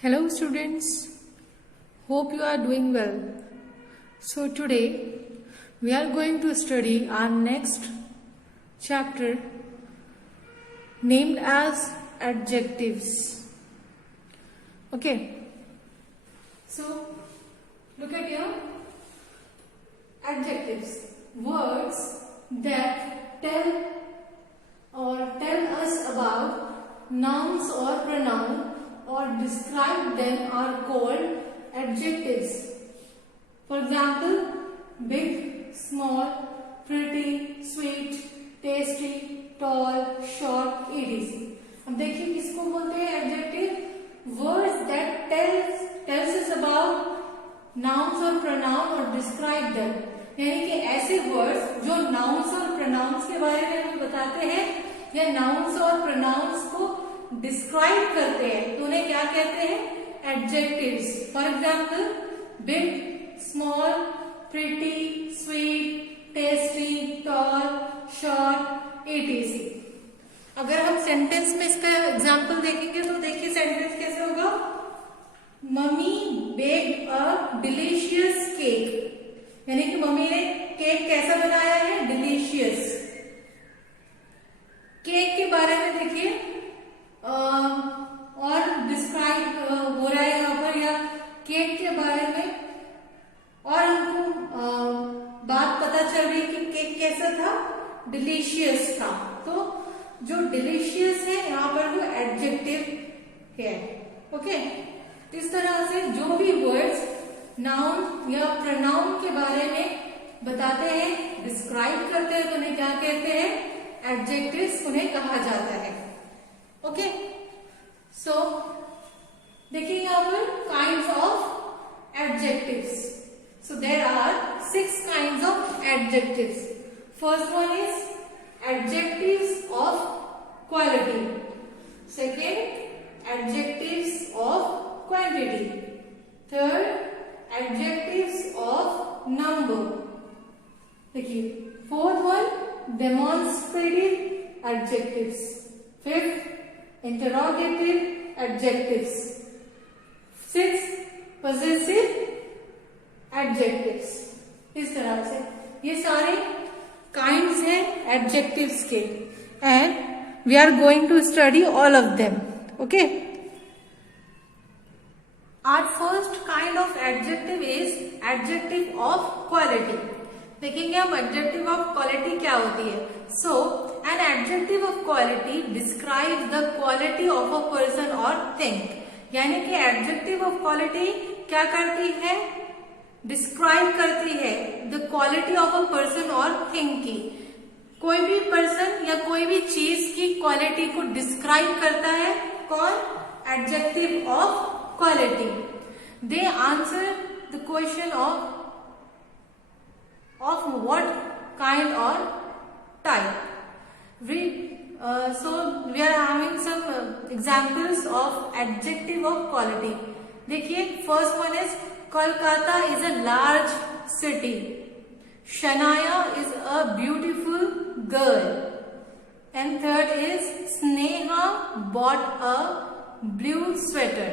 Hello students, hope you are doing well. So today we are going to study our next chapter named as adjectives. Okay, so look at here, adjectives, words that tell us about nouns or pronoun or describe them are called adjectives. For example, big, small, pretty, sweet, tasty, tall, short, etc. अब देखिए किसको बोलते हैं adjective? Words that tells us about nouns और pronoun और describe them, यानी कि ऐसे वर्ड्स जो nouns और pronouns के बारे में हमें बताते हैं या nouns और pronouns को डिस्क्राइब करते हैं, तो उन्हें क्या कहते हैं? Adjectives. For example, big, small, pretty, sweet, tasty, tall, short, etc. अगर हम सेंटेंस में इसका एग्जाम्पल देखेंगे तो देखिए सेंटेंस कैसे होगा. मम्मी बेक्ड अ डिलीशियस केक, यानी कि मम्मी ने केक कैसा बनाया है? डिलीशियस. केक के बारे में देखिए और डिस्क्राइब हो रहा है यहाँ पर, या केक के बारे में और हमको बात पता चल रही है कि केक कैसा था? डिलीशियस था. तो जो डिलीशियस है यहाँ पर वो एडजेक्टिव है. ओके, इस तरह से जो भी वर्ड्स नाउन या प्रोनाउन के बारे में बताते हैं, डिस्क्राइब करते हैं, तो उन्हें क्या कहते हैं? एडजेक्टिव्स उन्हें कहा जाता है. ओके, सो देखिए यहाँ पर kinds of adjectives. So there are 6 kinds of adjectives. First one is adjectives of quality. Second, adjectives of quantity. Third, adjectives of number. देखिए fourth one, demonstrative adjectives. Fifth, interrogative adjectives. 6, possessive adjectives. इस तरह से ये सारे kinds हैं adjectives के, and we are going to study all of them. Okay. Our first kind of adjective is adjective of quality. देखेंगे हम adjective of quality क्या होती है. So an adjective of quality describes the quality of a person or thing. यानी कि adjective of quality क्या करती है? Describe करती है the quality of a person or thing की. कोई भी person या कोई भी चीज की quality को describe करता है कौन? Adjective of quality. They answer the question of what kind or type. So we are having some examples of adjective of quality. देखिए first one is Kolkata is a large city. Shania is a beautiful girl. And third is Sneha bought a blue sweater.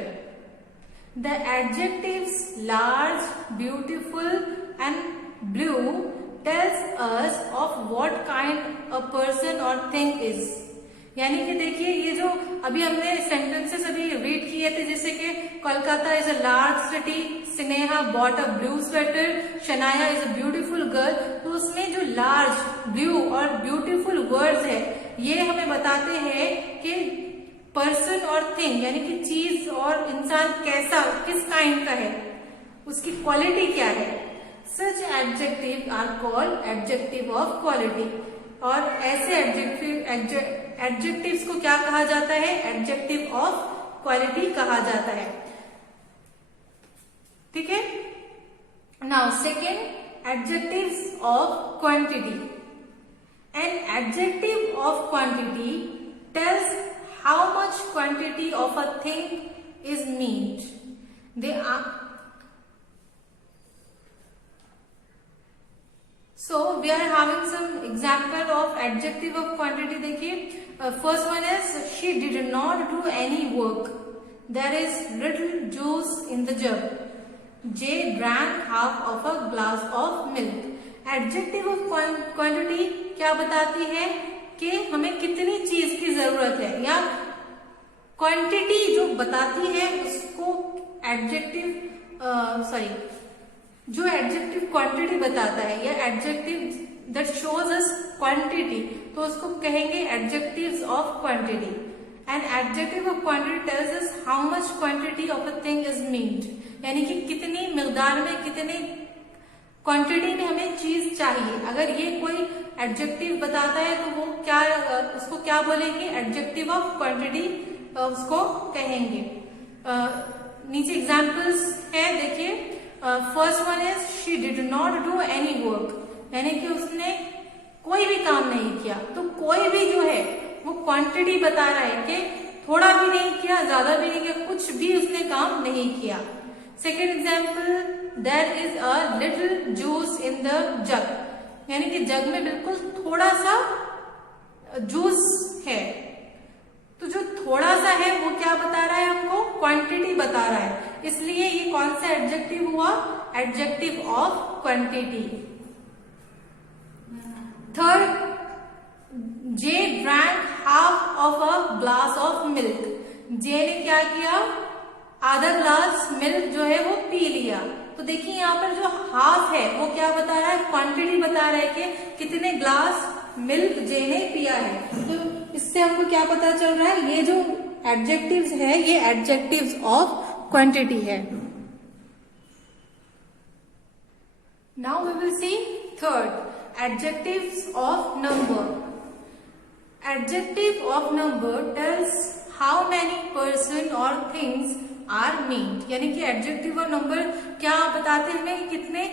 The adjectives large, beautiful and blue tells us of what kind a person or thing is. यानी कि देखिए ये जो अभी हमने sentences अभी read किए थे, जैसे कि Kolkata is a large city, Sneha bought a blue sweater, Shanaya is a beautiful girl, तो उसमें जो लार्ज, ब्लू और ब्यूटीफुल वर्ड्स है ये हमें बताते हैं कि पर्सन और थिंग यानी कि चीज और इंसान कैसा, किस काइंड का है, उसकी क्वालिटी क्या है. Such adjectives are called adjective of quality. और ऐसे एडजेक्टिव्स को क्या कहा जाता है? एडजेक्टिव ऑफ क्वालिटी कहा जाता है. ठीक है. Now second, adjectives of quantity. An adjective of quantity tells how much quantity of a thing is meant. They are So we are having some example of adjective of quantity. देखिए first one is she did not do any work. there is little juice in the jug. Jay drank half of a glass of milk. Adjective of quantity क्या बताती है कि हमें कितनी चीज की जरूरत है, या क्वांटिटी जो बताती है उसको एडजेक्टिव जो एडजेक्टिव क्वांटिटी बताता है या adjective that shows us quantity, तो उसको कहेंगे adjectives of quantity. And adjective of quantity tells us how much quantity of a thing is meant, यानी कि कितनी मिकदार में, कितने क्वांटिटी में हमें चीज चाहिए. अगर ये कोई एडजेक्टिव बताता है तो वो क्या, उसको क्या बोलेंगे, एडजेक्टिव ऑफ क्वांटिटी उसको कहेंगे. नीचे एग्जाम्पल्स है, देखिए. First one is she did not do any work, यानी कि उसने कोई भी काम नहीं किया. तो कोई भी जो है वो क्वांटिटी बता रहा है कि थोड़ा भी नहीं किया, ज्यादा भी नहीं किया, कुछ भी उसने काम नहीं किया. Second example, there is a little juice in the jug, यानी कि जग में बिल्कुल थोड़ा सा जूस है. तो जो थोड़ा सा है वो क्या बता रहा है हमको, क्वांटिटी बता रहा है. इसलिए ये कौन सा एडजेक्टिव हुआ, adjective of quantity. Third, J drank half of a glass of milk. J ने क्या किया, आधा ग्लास मिल्क जो है वो पी लिया. तो देखिए यहाँ पर जो हाफ है वो क्या बता रहा है, क्वांटिटी बता रहा है कि कितने ग्लास मिल्क जे ने पिया है. तो इससे हमको क्या पता चल रहा है, ये जो एडजेक्टिव्स है ये एडजेक्टिव्स ऑफ क्वांटिटी है. Now we will see third, adjectives of number. Adjective of number tells how many person और थिंग्स आर मीन्ड, यानी कि एडजेक्टिव और नंबर क्या बताते हैं हमें कि कितने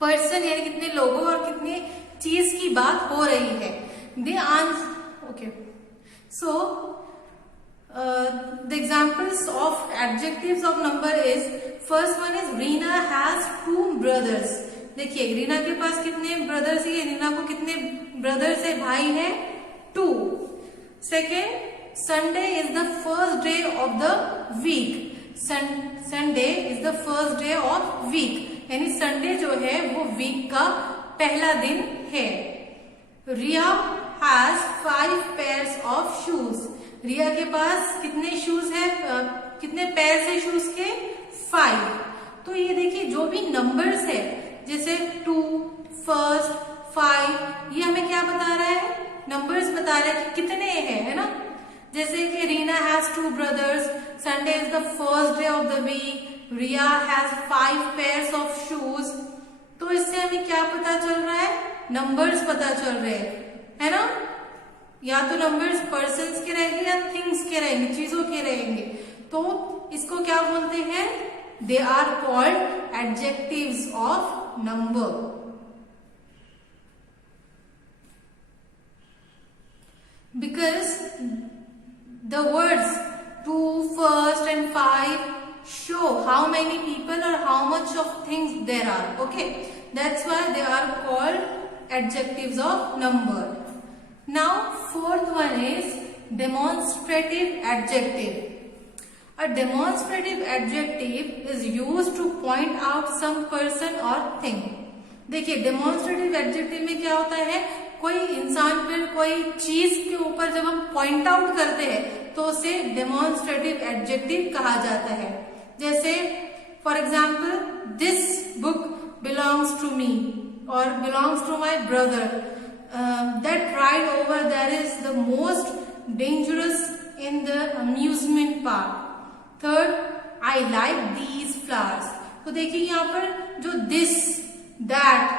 पर्सन यानी कितने लोगों और कितने चीज की बात हो रही है. दे answer, okay. So the examples of adjectives of number is, first one is Reena has 2 brothers. देखिए रीना के पास कितने ब्रदर्स है, रीना को कितने ब्रदर्स है, भाई है 2. Second, Sunday is the first day of the week. Sunday is the first day of week, यानी संडे जो है वो वीक का पहला दिन है. Riya has 5 pairs of shoes. Riya के पास कितने शूज है, कितने पैर है शूज के, 5. तो ये देखिए जो भी नंबर्स है जैसे 2, फर्स्ट, 5, ये हमें क्या बता रहा है, नंबर्स बता रहा है कि कितने हैं, है ना. जैसे कि Reena has 2 brothers, Sunday is the first day of the week, Riya has 5 pairs of shoes. तो इससे हमें क्या पता चल रहा है, नंबर्स पता चल रहे हैं, है ना. या तो नंबर्स पर्सन्स के रहेंगे या थिंग्स के रहेंगे, चीजों के रहेंगे. तो इसको क्या बोलते हैं, they are called adjectives of number. Because the words 2, first and 5 show how many people or how much of things there are. Okay, that's why they are called adjectives of number. Now fourth one is demonstrative adjective. A demonstrative adjective is used to point out some person or thing. देखिए demonstrative adjective में क्या होता है, कोई इंसान पर कोई चीज के ऊपर जब हम पॉइंट आउट करते हैं तो उसे डेमोन्स्ट्रेटिव एडजेक्टिव कहा जाता है. जैसे for example, this book belongs to me और belongs to my brother. That ride over there is the most dangerous in the amusement park. Third, I like these flowers. तो देखिए यहाँ पर जो दिस, दैट,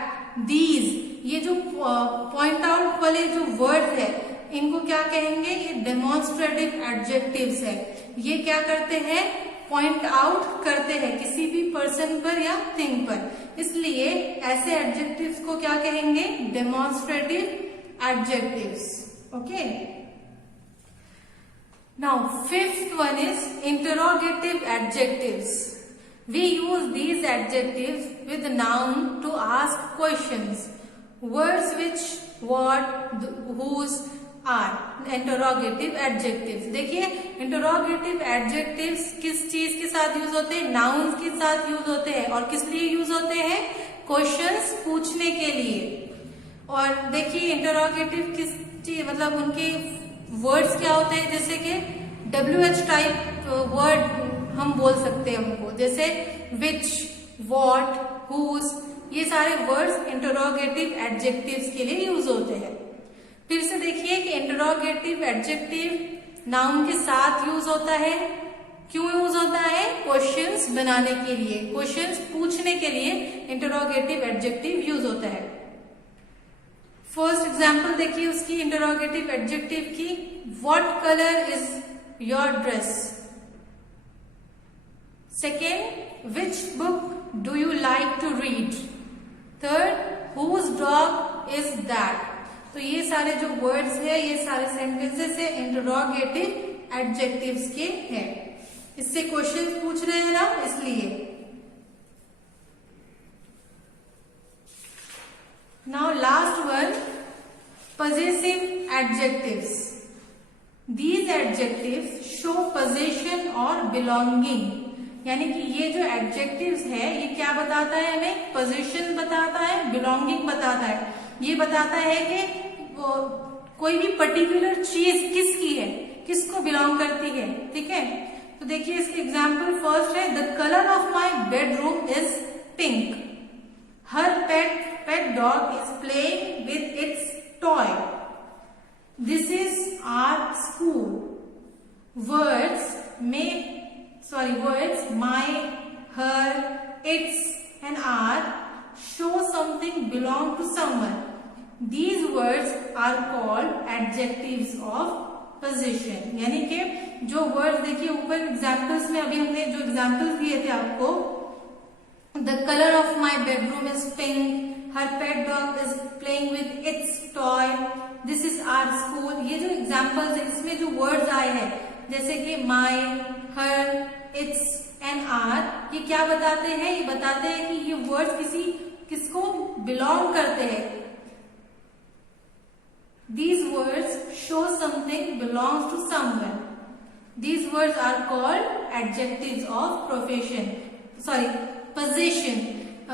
दीज, ये जो point out वाले जो वर्ड है इनको क्या कहेंगे, ये डेमोन्स्ट्रेटिव एडजेक्टिव्स है. ये क्या करते हैं, पॉइंट आउट करते हैं किसी भी पर्सन पर या थिंग पर. इसलिए ऐसे एडजेक्टिव्स को क्या कहेंगे, demonstrative adjectives. Okay. Now fifth one is interrogative adjectives. We use these adjectives with noun to ask questions. Words which, what, whose are interrogative adjectives. देखिए इंटरोगेटिव एडजेक्टिव्स किस चीज के साथ यूज होते हैं, नाउन के साथ यूज होते हैं। और किस लिए यूज होते हैं, क्वेश्चंस पूछने के लिए। और देखिए इंटरोगेटिव किस चीज, मतलब उनके वर्ड्स क्या होते हैं, जैसे कि WH टाइप वर्ड हम बोल सकते हैं उनको, जैसे विच, वॉट, हुज, ये सारे वर्ड्स इंटरोगेटिव एडजेक्टिव्स के लिए यूज होते हैं। फिर से देखिए कि इंटरोगेटिव एडजेक्टिव नाउन के साथ यूज होता है। क्यों यूज होता है, क्वेश्चंस बनाने के लिए, क्वेश्चंस पूछने के लिए इंटरोगेटिव एडजेक्टिव यूज होता है। फर्स्ट एग्जाम्पल देखिए उसकी इंटरोगेटिव एडजेक्टिव की, what colour is your dress. Second, which book do you like to read. Third, whose dog is that. तो ये सारे जो वर्ड्स है, ये सारे सेंटेंसेस है इंटरोगेटिव एडजेक्टिव्स के हैं। इससे क्वेश्चन पूछ रहे हैं ना, इसलिए। Now last one, possessive adjectives. These adjectives show possession और belonging। यानी कि ये जो adjectives है ये क्या बताता है हमें, possession बताता है, belonging बताता है। ये बताता है कि वो कोई भी पर्टिकुलर चीज किसकी है, किसको बिलोंग करती है। ठीक है, तो देखिए इसके एग्जाम्पल फर्स्ट है, the colour of my bedroom is pink. Her pet dog is playing with its toy. This is our school. Words my, her, its and are show something belong to someone. These words are called adjectives of possession। यानी कि जो words देखिए ऊपर examples में, अभी हमने जो examples दिए थे आपको, the colour of my bedroom is pink, her pet dog is playing with its toy, this is our school. ये जो एग्जाम्पल्स है इसमें जो वर्ड्स आए हैं जैसे कि माई, हर, इट्स एंड आर, ये क्या बताते हैं, ये बताते हैं कि ये वर्ड्स किसको बिलोंग करते हैं। These words show something belongs to someone. These words are called adjectives of possession।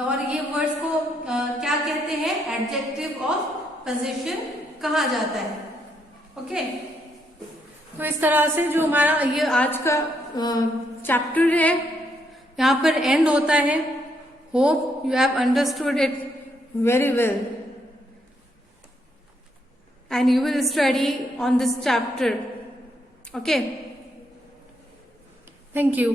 और ये वर्ड्स को क्या कहते हैं, एडजेक्टिव ऑफ पोजीशन कहा जाता है। ओके, तो इस तरह से जो हमारा ये आज का चैप्टर है यहाँ पर एंड होता है। Hope you have understood it very well and you will study on this chapter. Okay, thank you.